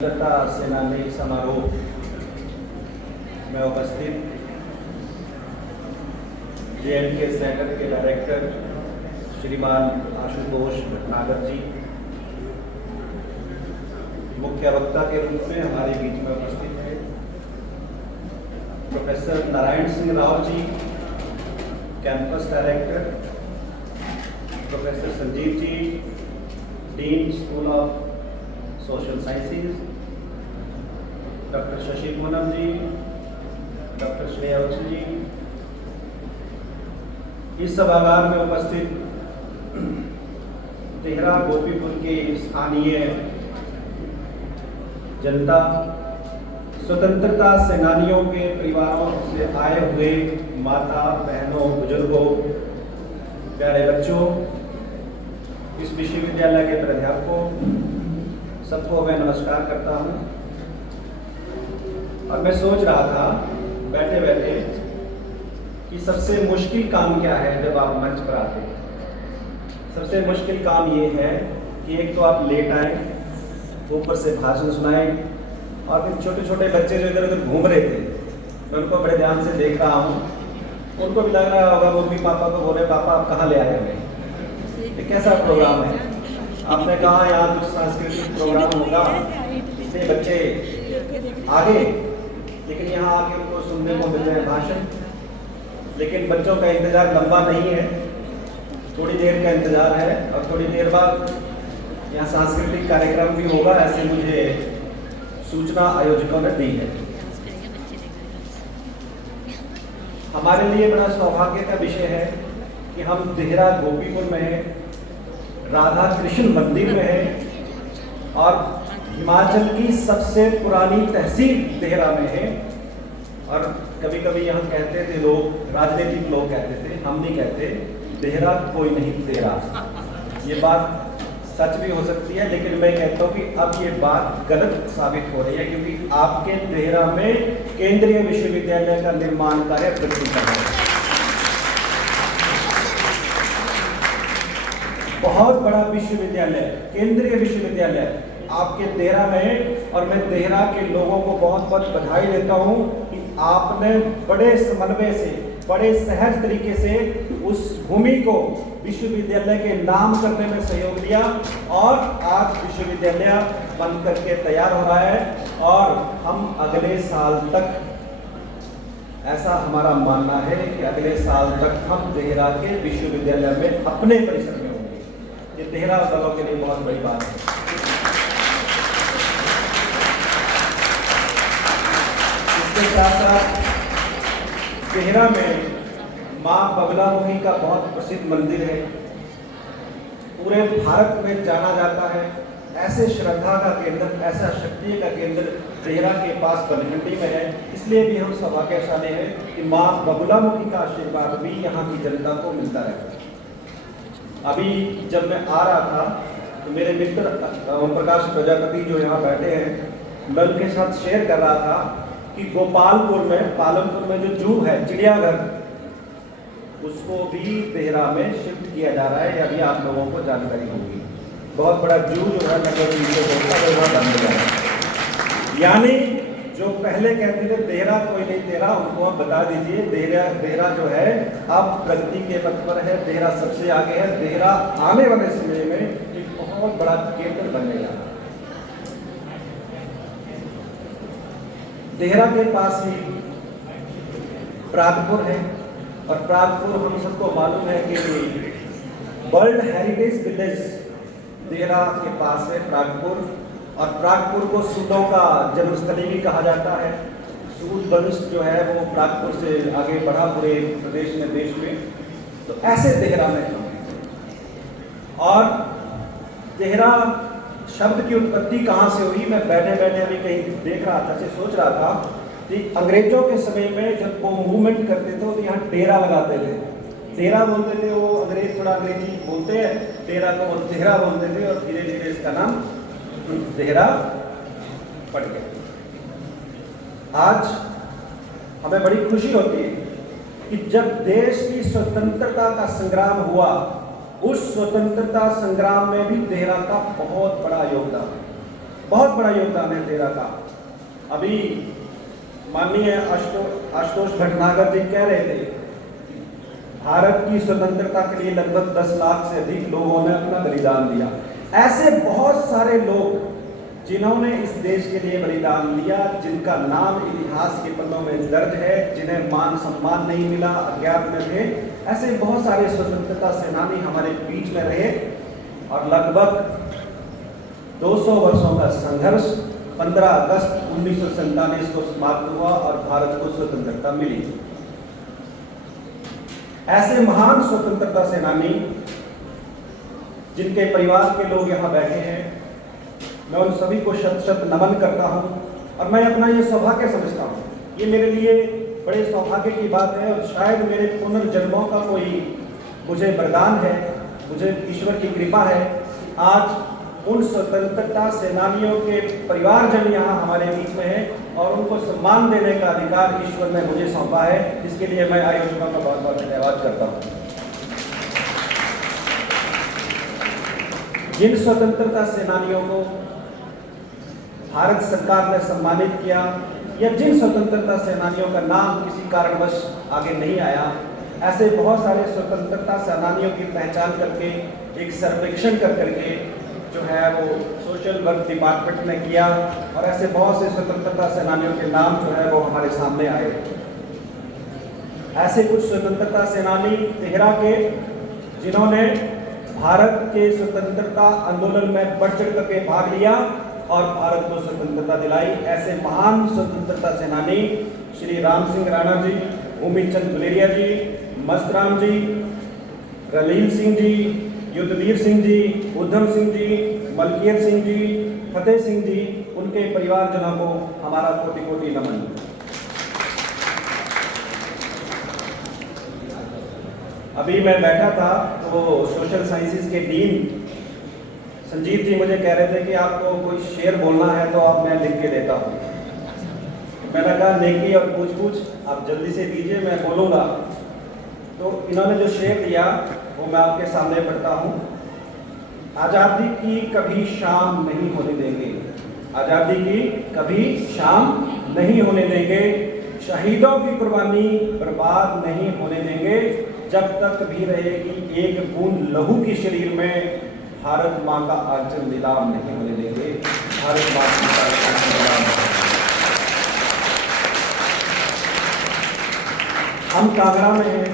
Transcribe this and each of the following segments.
स्वतंत्रता सेनानी समारोह में उपस्थित JNK सेंटर के डायरेक्टर श्रीमान आशुतोष भटनागर जी, मुख्य वक्ता के रूप में हमारे बीच में उपस्थित है professor Narayan Singh Rao ji, campus director, professor Sanjeev ji, dean school of social sciences, doctor Shashi Poonam ji, doctor Shreya ji, इस सभागार में उपस्थित देहरा गोपीपुर के स्थानीय जनता, स्वतंत्रता सेनानियों के परिवारों से आए हुए माता बहनों, बुजुर्गों, प्यारे बच्चों, इस विश्वविद्यालय के प्राध्यापकों, सबको मैं नमस्कार करता हूं। और मैं सोच रहा था बैठे बैठे कि सबसे मुश्किल काम क्या है जब आप मंच पर आते हैं। सबसे मुश्किल काम ये है कि एक तो आप लेट आए, ऊपर से भाषण सुनाए, और फिर छोटे छोटे बच्चे जो इधर उधर घूम रहे थे, मैं उनको बड़े ध्यान से देख रहा हूँ। उनको भी लग रहा होगा, वो भी पापा को बोले, पापा आप कहाँ ले आए हमें, ये कैसा प्रोग्राम है। आपने कहा यहाँ कुछ सांस्कृतिक प्रोग्राम होगा, इतने बच्चे आगे, लेकिन यहाँ आके उनको सुनने को मिल रहे हैं भाषण। लेकिन बच्चों का इंतजार लंबा नहीं है, थोड़ी देर का इंतजार है, और थोड़ी देर बाद यहाँ सांस्कृतिक कार्यक्रम भी होगा, ऐसे मुझे सूचना आयोजकों ने दी है। हमारे लिए बड़ा सौभाग्य का विषय है कि हम देहरा गोपीपुर में हैं, राधा कृष्ण मंदिर में है, और हिमाचल की सबसे पुरानी तहसील देहरा में है। और कभी कभी यहाँ कहते थे लोग, राजनीतिक लोग कहते थे, हम नहीं कहते, देहरा कोई नहीं तेरा। ये बात सच भी हो सकती है, लेकिन मैं कहता हूँ कि अब ये बात गलत साबित हो रही है, क्योंकि आपके देहरा में केंद्रीय विश्वविद्यालय का निर्माण कार्य प्रगति कर रहा है। बहुत बड़ा विश्वविद्यालय, केंद्रीय विश्वविद्यालय आपके देहरा में, और मैं देहरा के लोगों को बहुत बहुत बधाई देता हूं कि आपने बड़े समन्वय से, बड़े सहज तरीके से उस भूमि को विश्वविद्यालय के नाम करने में सहयोग दिया, और आज विश्वविद्यालय बन करके तैयार हो रहा है। और हम अगले साल तक, ऐसा हमारा मानना है कि अगले साल तक हम देहरा के विश्वविद्यालय में अपने परिसर में होंगे। ये देहरा वालों के लिए बहुत बड़ी बात है। इसके साथ साथ देहरा में माँ बगलामुखी का बहुत प्रसिद्ध मंदिर है, पूरे भारत में जाना जाता है। ऐसे श्रद्धा का केंद्र, ऐसा शक्ति का केंद्र देहरा के पास बनखंडी में है। इसलिए भी हम सौभाग्यशाली हैं कि माँ बगलामुखी का आशीर्वाद भी यहाँ की जनता को मिलता है। अभी जब मैं आ रहा था तो मेरे मित्र ओम प्रकाश प्रजापति जो यहाँ बैठे हैं, मैं उनके साथ शेयर कर रहा था कि गोपालपुर में, पालमपुर में जो जू है, चिड़ियाघर, उसको भी देहरा में शिफ्ट किया जा रहा है। अभी आप लोगों को जानकारी होगी, बहुत बड़ा जू जो है नगर बन गया है। यानी जो पहले कहते थे देहरा कोई नहीं तेरा, उनको आप बता दीजिए देहरा जो है अब प्रगति के पथ पर है, देहरा सबसे आगे है। देहरा आने वाले समय में एक बहुत बड़ा केंद्र बनेगा। देहरा के पास ही प्रागपुर है, और प्रागपुर हम सबको मालूम है कि वर्ल्ड हेरिटेज विलेज देहरा के पास है प्रागपुर। और प्रागपुर को सूदों का जन्मस्थली भी कहा जाता है। सूद वंश जो है वो प्रागपुर से आगे बढ़ा पूरे प्रदेश में, देश में। तो ऐसे देहरा में है। और देहरा शब्द की उत्पत्ति कहाँ से हुई, मैं बैठे बैठे अभी कहीं देख रहा था, सोच रहा था कि अंग्रेजों के समय में जब वो मूवमेंट करते थे तो यहाँ डेरा लगाते थे। डेरा बोलते थे वो अंग्रेज, थोड़ा अंग्रेजी बोलते हैं, डेरा को वो देहरा बोलते थे, और धीरे धीरे इसका नाम देहरा पड़ गया। आज हमें बड़ी खुशी होती है कि जब देश की स्वतंत्रता का संग्राम हुआ, उस स्वतंत्रता संग्राम में भी देहरा का बहुत बड़ा योगदान है। बहुत बड़ा योगदान है तेरा का। अभी माननीय आशुतोष भटनागर जी कह रहे थे, भारत की स्वतंत्रता के लिए लगभग 10 लाख से अधिक लोगों ने अपना बलिदान दिया। ऐसे बहुत सारे लोग जिन्होंने इस देश के लिए बलिदान दिया, जिनका नाम इतिहास के पन्नों में दर्ज है, जिन्हें मान सम्मान नहीं मिला, अज्ञात में थे, ऐसे बहुत सारे स्वतंत्रता सेनानी हमारे बीच में रहे और लगभग 200 वर्षों का संघर्ष 15 अगस्त 1947 को समाप्त हुआ और भारत को स्वतंत्रता मिली। ऐसे महान स्वतंत्रता सेनानी जिनके परिवार के लोग यहाँ बैठे हैं, मैं उन सभी को शत शत नमन करता हूँ और मैं अपना ये सौभाग्य समझता हूँ। ये मेरे लिए बड़े सौभाग्य की बात है और शायद मेरे पुनर्जन्मों का कोई मुझे वरदान है, मुझे ईश्वर की कृपा है। आज उन स्वतंत्रता सेनानियों के परिवारजन यहाँ हमारे बीच में हैं और उनको सम्मान देने का अधिकार ईश्वर ने मुझे सौंपा है, जिसके लिए मैं आयोजकों का बहुत बहुत धन्यवाद करता हूँ। जिन स्वतंत्रता सेनानियों को भारत सरकार ने सम्मानित किया या जिन स्वतंत्रता सेनानियों का नाम किसी कारणवश आगे नहीं आया, ऐसे बहुत सारे स्वतंत्रता सेनानियों की पहचान करके एक सर्वेक्षण करके जो है वो सोशल वर्क डिपार्टमेंट ने किया और ऐसे बहुत से स्वतंत्रता सेनानियों के नाम जो है वो हमारे सामने आए। ऐसे कुछ स्वतंत्रता सेनानी तेहरा के जिन्होंने भारत के स्वतंत्रता आंदोलन में बढ़ चढ़ करके भाग लिया और भारत को स्वतंत्रता दिलाई। ऐसे महान स्वतंत्रता सेनानी श्री राम सिंह राणा जी, उम्मीदचंद गुलेरिया जी, मस्तराम जी, रलील सिंह जी, युद्धवीर सिंह जी, उधम सिंह जी, मलकीत सिंह जी, फतेह सिंह जी, उनके परिवारजनों को हमारा कोटि कोटि नमन। अभी मैं बैठा था तो सोशल साइंसेज के डीन संजीव जी मुझे कह रहे थे कि आपको कोई शेर बोलना है तो आप मैं लिख के देता हूँ। मैंने कहा नेकी और पूछ पूछ आप जल्दी से दीजिए, मैं बोलूँगा। तो इन्होंने जो शेर दिया वो मैं आपके सामने पढ़ता हूँ। आज़ादी की कभी शाम नहीं होने देंगे, आज़ादी की कभी शाम नहीं होने देंगे, शहीदों की कुर्बानी बर्बाद नहीं होने देंगे, जब तक भी रहेगी एक बूंद लहू की शरीर में, भारत माँ का आंचल नीलाम नहीं होने देंगे, भारत माँ का आंचल नीलाम। हम कांगड़ा में हैं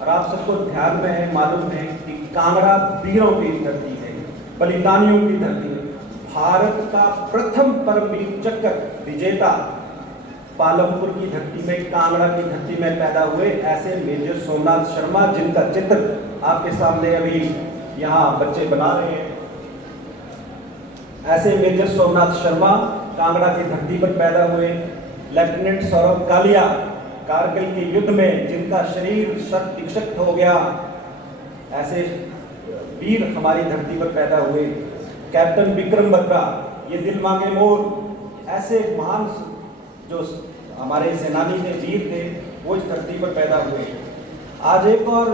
और आप सबको ध्यान में है, मालूम है कि कांगड़ा वीरों की धरती है, बलिदानियों की धरती है। भारत का प्रथम परमवीर चक्र विजेता पालमपुर की धरती में, कांगड़ा की धरती में पैदा हुए ऐसे मेजर सोमनाथ शर्मा, जिनका चित्र आपके सामने अभी यहाँ बच्चे बना रहे हैं। ऐसे मेजर सोमनाथ शर्मा कांगड़ा की धरती पर पैदा हुए। लेफ्टिनेंट सौरभ कालिया कारगिल के युद्ध में जिनका शरीर शत विक्षत हो गया, ऐसे वीर हमारी धरती पर पैदा हुए। कैप्टन विक्रम बत्रा, ये दिल मांगे मोर, ऐसे महान जो हमारे सेनानी थे, वीर थे, वो इस धरती पर पैदा हुए। आज एक और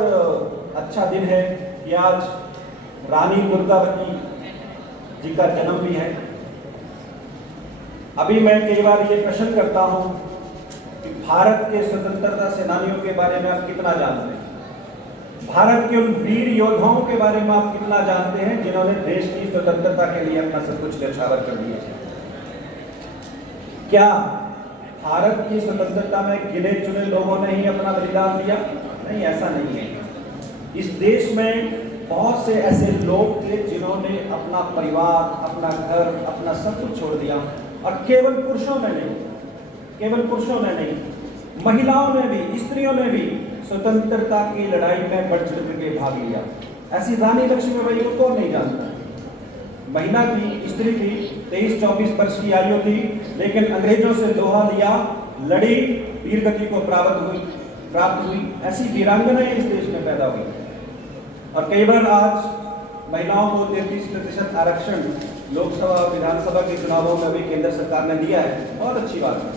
अच्छा दिन है कि आज रानी दुर्गावती जी का जन्म भी है। अभी मैं कई बार ये प्रश्न करता हूँ कि भारत के स्वतंत्रता सेनानियों के बारे में आप कितना जानते हैं, भारत के उन वीर योद्धाओं के बारे में आप कितना जानते हैं जिन्होंने देश की स्वतंत्रता के लिए अपना सब कुछ न्यौछावर कर दिया। क्या भारत की स्वतंत्रता में गिने चुने लोगों ने ही अपना बलिदान दिया? नहीं, ऐसा नहीं है। इस देश में बहुत से ऐसे लोग थे जिन्होंने अपना परिवार, अपना घर, अपना सब कुछ छोड़ दिया। और केवल पुरुषों ने नहीं, केवल पुरुषों ने नहीं, महिलाओं ने भी, स्त्रियों ने भी स्वतंत्रता की लड़ाई में बढ़ चढ़ के भाग लिया। ऐसी रानी लक्ष्मीबाई को कौन नहीं जानता। महिला थी, स्त्री थी, 23-24 वर्ष की आयु थी, लेकिन अंग्रेजों से लोहा लिया, लड़ी, वीर गति को प्राप्त हुई। ऐसी वीरांगनाएं इस देश में पैदा हुई। और कई बार आज महिलाओं को 33% आरक्षण लोकसभा और विधानसभा के चुनावों में भी केंद्र सरकार ने दिया है। बहुत अच्छी बात है,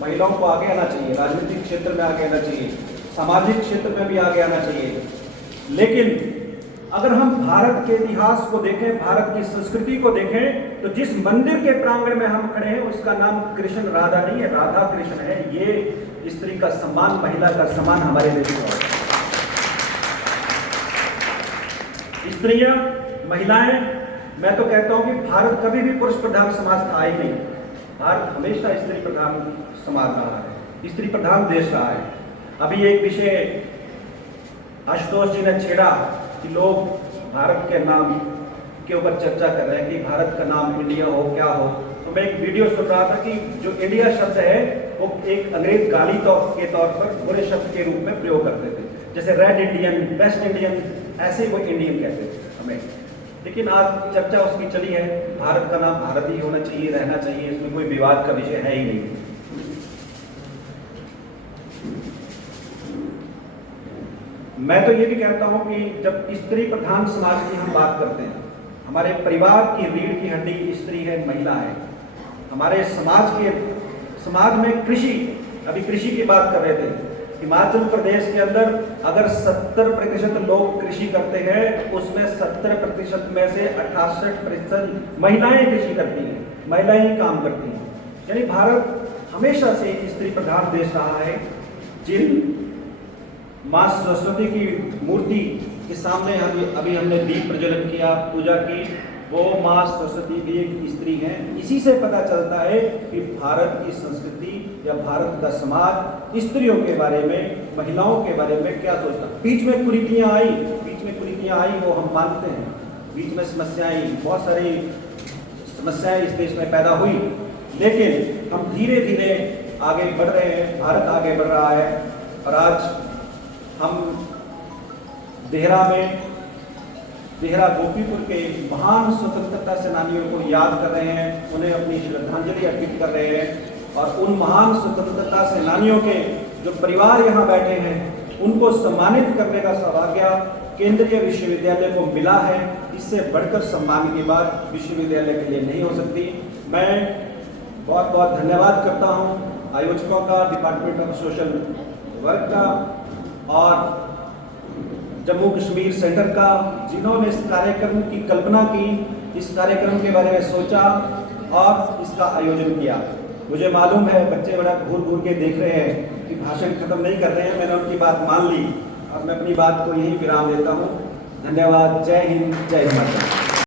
महिलाओं को आगे आना चाहिए, राजनीतिक क्षेत्र में आगे आना चाहिए, सामाजिक क्षेत्र में भी आगे आना चाहिए। लेकिन अगर हम भारत के इतिहास को देखें, भारत की संस्कृति को देखें, तो जिस मंदिर के प्रांगण में हम खड़े हैं उसका नाम कृष्ण राधा नहीं है, राधा कृष्ण है। ये स्त्री का सम्मान, महिला का सम्मान हमारे देश में है। स्त्रियां, महिलाएं, मैं तो कहता हूं कि भारत कभी भी पुरुष प्रधान समाज था ही नहीं। भारत हमेशा स्त्री प्रधान समाज रहा है, स्त्री प्रधान देश रहा है। अभी एक विषय आशुतोष जी ने छेड़ा कि लोग भारत के नाम के ऊपर चर्चा कर रहे हैं कि भारत का नाम इंडिया हो, क्या हो। तो मैं एक वीडियो सुन रहा था कि जो इंडिया शब्द है वो एक अंग्रेज गाली के तौर पर बुरे शब्द के रूप में प्रयोग करते थे, जैसे रेड इंडियन, वेस्ट इंडियन, ऐसे वो इंडियन कहते थे हमें। लेकिन आज चर्चा उसकी चली है, भारत का नाम भारत ही होना चाहिए, रहना चाहिए, इसमें कोई विवाद का विषय है ही नहीं। मैं तो ये भी कहता हूं कि जब स्त्री प्रधान समाज की हम बात करते हैं, हमारे परिवार की रीढ़ की हड्डी स्त्री है, महिला है। हमारे समाज में कृषि, अभी कृषि की बात कर रहे थे, हिमाचल प्रदेश के अंदर अगर 70% लोग कृषि करते हैं, उसमें 70% में से 68% महिलाएं कृषि करती हैं, महिलाएं ही काम करती हैं। यानी भारत हमेशा से स्त्री प्रधान देश रहा है। जिन माँ सरस्वती की मूर्ति के सामने अभी हमने दीप प्रज्वलन किया, पूजा की, वो माँ सरस्वती भी एक स्त्री हैं। इसी से पता चलता है कि भारत की संस्कृति या भारत का समाज स्त्रियों के बारे में, महिलाओं के बारे में क्या सोचता है। बीच में कुरीतियाँ आई, वो हम मानते हैं, बीच में समस्याएं, बहुत सारी समस्याएं इस देश में पैदा हुई, लेकिन हम धीरे धीरे आगे बढ़ रहे हैं, भारत आगे बढ़ रहा है। और आज हम देहरा गोपीपुर के महान स्वतंत्रता सेनानियों को याद कर रहे हैं, उन्हें अपनी श्रद्धांजलि अर्पित कर रहे हैं। और उन महान स्वतंत्रता सेनानियों के जो परिवार यहाँ बैठे हैं, उनको सम्मानित करने का सौभाग्य केंद्रीय विश्वविद्यालय को मिला है। इससे बढ़कर सम्मान की बात विश्वविद्यालय के लिए नहीं हो सकती। मैं बहुत बहुत धन्यवाद करता हूँ आयोजकों का, डिपार्टमेंट ऑफ सोशल वर्क का और जम्मू कश्मीर सेंटर का, जिन्होंने इस कार्यक्रम की कल्पना की, इस कार्यक्रम के बारे में सोचा और इसका आयोजन किया। मुझे मालूम है बच्चे बड़ा घूर घूर के देख रहे हैं कि भाषण खत्म नहीं कर रहे हैं। मैंने उनकी बात मान ली और मैं अपनी बात को यहीं विराम देता हूँ। धन्यवाद। जय हिंद, जय हिमाचल।